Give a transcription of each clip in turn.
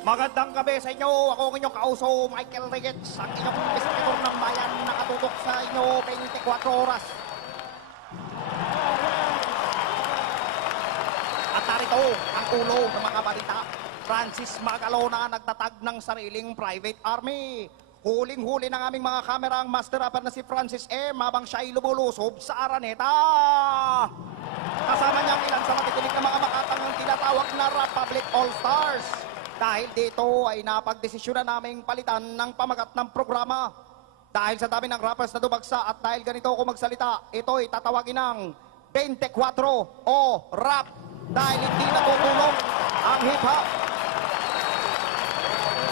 Magandang gabi sa inyo. Ako ang inyong kauso, Michael Ricketts, ang inyong investigator ng bayan, nakatutok sa inyo 24 oras. At narito ang ulo ng mga balita. Francis Magalona nagtatag ng sariling private army. Huling-huli ng aming mga kamera ang master upper na si Francis M. habang siya'y lumulusob sa Araneta. Kasama niya ang ilan sa matitinig na mga makatangang tinatawag na Republic All-Stars. Dahil dito ay napagdesisyonan naming palitan ng pamagat ng programa. Dahil sa dami ng rappers na dumagsa at dahil ganito ako magsalita, ito'y tatawagin ng 24 o rap. Dahil hindi natutulong ang hip-hop.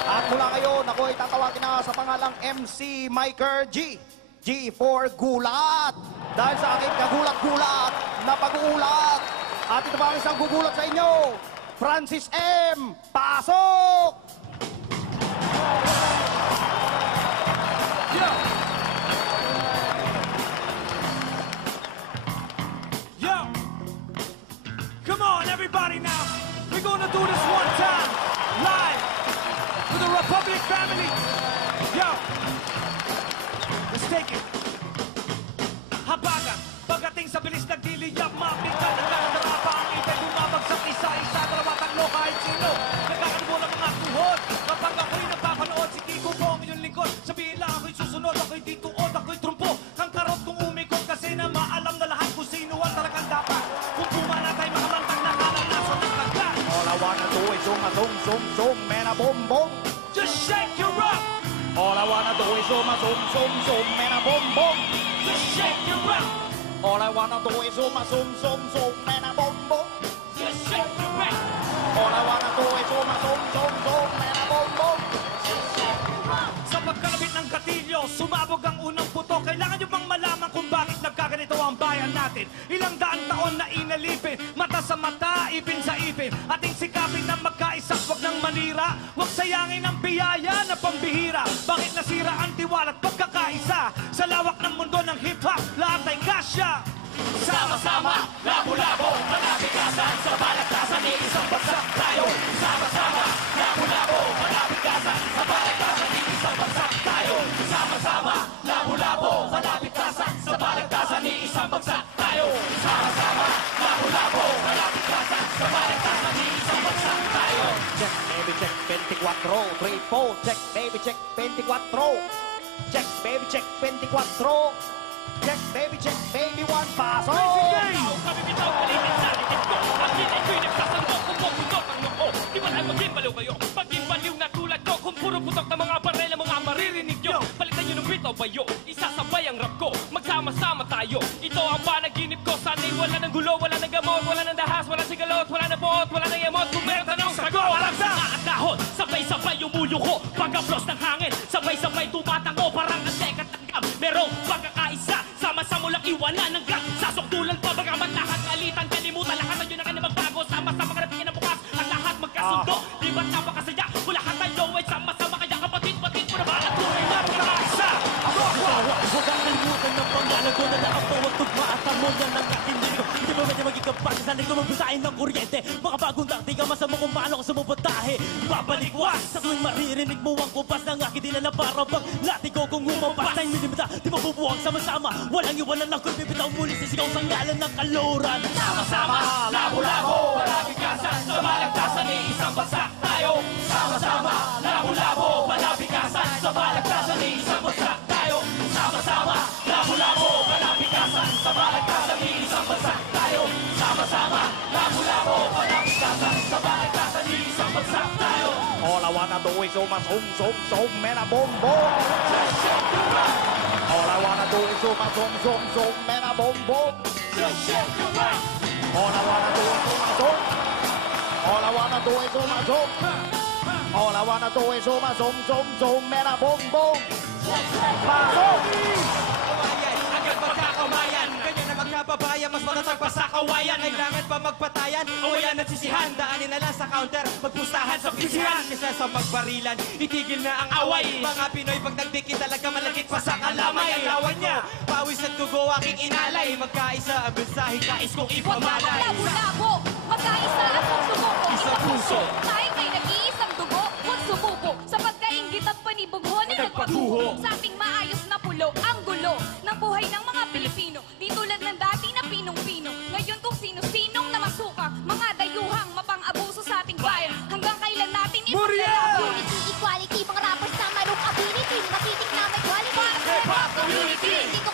At mula ngayon, ako ay tatawagin na sa pangalang MC Miker G. G for Gulat. Dahil sa aking kagulat-gulat na pag-uulat. At ito pa ang isang gugulat sa inyo. Francis M. Pasok! Yo! Yo! Come on, everybody now. We're gonna do this one time. Live. For the Republic family. Yo! Let's take it. Habaga. Pagdating sa bilis nagdiliyap, mabigat ang nakadarapa ang ibig bumabagsak isa-isa, dalawa, tatlo, kahit sino. Nagkakalubo ng mga tuhod. Kapag ako'y napapanood, si Kiko po ang inyong lingkod. Sabihin lang ako'y susunod, ako'y dituod, ako'y trumpo. Kang karot kung umikot kasi na maalam na lahat kung sino ang talagang dapat. Kung pumala tayo makamantang nakalalaso ng kagkat. All I wanna do is zoom, zoom, zoom, man, a boom, boom. Just shake your rock. All I wanna do is zoom, zoom, zoom, man, a boom, boom. Just shake your rock. All I wanna do is zoom, zoom, man, a boom, boom. Just shake your rock. All I wanna do is zoom, zoom, man, a boom, boom. Sa pagkalapit ng gatilyo, sumabog ang unang puto. Kailangan nyo bang malaman kung bakit nagkaganito ang bayan natin? Ilang daan taon na inalipin, mata sa mata, ipin sa ipin. Ating sikapin na magkaisa, wag nang manira. Huwag sayangin ang biyaya na pambihira. Bakit nasira ang tiwala at pagkakaisa? Sa lawak ng mundo ng hip-hop, lahat ay kasya. Sama-sama, labo-labo, malapikasan sa balagtasan ni isang bagsak tayo. Sama-sama, labo-labo, malapikasan sa balagtasan ni isang bagsak tayo. Sama-sama, labo-labo, malapikasan sa balagtasan ni isang bagsak tayo. Sama-sama, labo-labo, malapikasan sa balagtasan ni isang bagsak tayo. Check, baby, check, 24, 3, 4. Check, baby, check, 24. Check, baby, check, 24. Check, baby, one, pasok! Kami bitaw, kalitin sa likit ko. Ang hinay ko'y nagsasandok, kung mabundok ang noo. Di ba lang maging baliw kayo? Maging baliw na tulad ko. Kung puro putok na mga barela, mga maririnig nyo. Palitan nyo ng bitaw bayo, isasabay ang rap ko. Magsama-sama tayo, ito ang panaginip ko. Sana'y wala ng gulo, wala ng gamot, wala ng dahas, wala ng sigalot, wala ng buot, wala ng yamot. Kung meron tanong, sagot! Walang sa at dahon, sabay-sabay umuyuko. Pag-aplos ng hangin, sabay-sabay tumatango. Parang ang teka tanggap, merong pagkakaisa. Sama-sama lang iwanan ng gat. Sasoktulan pa bagamat lahat alitan. Kalimutan lahat na yun ang kanyang magbago. Sama-sama ka na bukas at lahat magkasundo. Di ba't napakasaya? Kung lahat tayo ay sama-sama kaya kapatid-patid mo na ba at tunay na pagkakaisa? Huwag kang kalimutan ng pangalan ko na nakapawag tugma at amon yan ang aking ligo. Hindi mo medyo maging kapatid sa likod magbusahin ng kuryente. Mga bagong takti ka masama kung paano ka sumubutahe. Babalikwas sa tuwing maririnig mo ang kupas ng aking dila na para bang latigo kung umabas. 9 mm, di mabubuwang sama-sama. Walang iwanan lang kung bibitaw muli sisigaw sa ngalan ng kaluran. Sama-sama, labo-labo, malapikasan sa balagtasan ni isang bagsak tayo. Sama-sama, labo-labo, malapikasan sa balagtasan ni isang bagsak tayo. Sama-sama, labo-labo, malapikasan sa balagtasan ni isang bagsak tayo. Sama-sama, labo-labo, malapikasan sa balagtasan ni isang bagsak tayo. All I wanna do is zoom, zoom, man, a boom, boom. Just shake your rock. All I wanna do is zoom, man, a boom, boom. Just shake your rock. All I wanna do is zoom. All I wanna do is zoom. All I wanna do is zoom, man, a boom, boom. Pasok! Kawayan, agad magkakamayan. Ganyan na magkababayan, mas matatag pa sa kawayan. Kailangan pa magpatayan, awayan at sisihan. Daanin na lang sa counter, magpustahan sa pisihan. Kesa sa magbarilan, itigil na ang away. Mga Pinoy pag nagdikit talaga malakit pa sa kalamay. Ang lawan niya, pawis at dugo aking inalay. Magkaisa ang mensahe, kais kong Huwag ka ipamalay. maglabo-labo, magkaisa at magdugo. Isang puso. Kahit may nag-iisang dugo, guho. Sa ating maayos na pulo, ang gulo ng buhay ng mga Pilipino. Di tulad ng dati na pinong-pino. Ngayon kung sino-sinong namasuka, mga dayuhang mapang-abuso sa ating bayan. Hanggang kailan natin Muriel! Unity, equality, mga rappers na mayroong ability. Matitik na may quality. Hip-hop community! Dito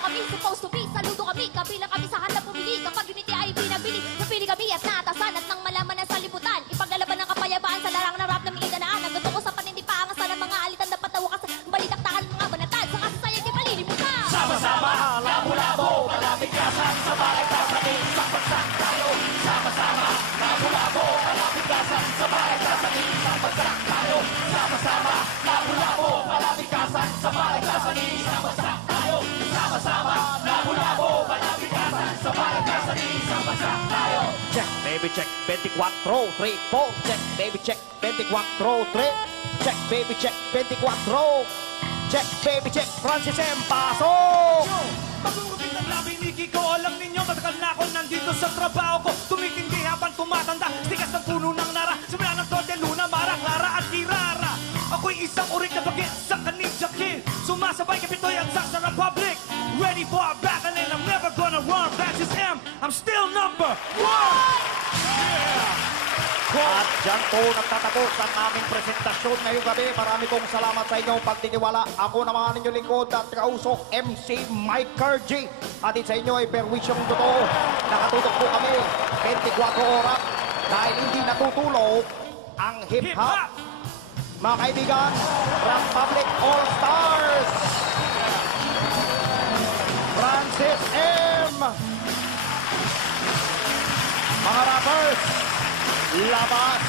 kami, supposed to be. Saludo kami, kabilang kami sa handang pumili. Kapag unity ay pinabili, napili kami at naatasan. At nang malaman na sa liputan, ipaglalaban ng kapayapaan sa larang na rap na may iganaan. Ang gusto ko sa panindipaangasan ng mga alitan na patawakas. Balitaktakan ng mga banatan, sa kasasayang di malilimutan. Sama-sama, labo-labo, palabikasan sa bahay kasanin, sa bagsak tayo. Sama-sama, labo-labo, palabikasan sa bahay kasanin, sa bagsak tayo. Sama-sama, labo-labo, palabikasan sa bahay kasanin, sa bagsak tayo. Sama-sama, labo-labo, palabikasan sa bahay kasanin, sa bagsak tayo. Check, baby, check. 24, 3, 4. Check, baby, check. 24, 3. Check, baby, check. 24. Check, baby, check. Francis M. Pasok! Pag-uupit ng labi ni Kiko, alam ninyo, matagal na ako nandito sa trabaho ko. Tumitindi habang tumatanda, tigas ng puno ng nara. Simula ng Torte, Luna, Mara, Clara at Kirara. Ako'y isang urik na bagit sa Kaninja Kid. Sumasabay kapitoy at sa Republic. Ready for a battle and I'm never gonna run. Francis M, I'm still number 1! At dyan po nagtatapos ang aming presentasyon ngayong gabi. Marami pong salamat sa inyong pagtitiwala. Ako naman inyong lingkod at kausok, MC Mike Kergy. At sa inyo ay perwisyong totoo. Nakatutok po kami 24 oras dahil hindi natutulog ang hip-hop. Hip-hop! Mga kaibigan, Republic All-Stars! Francis M! Mga rappers, labas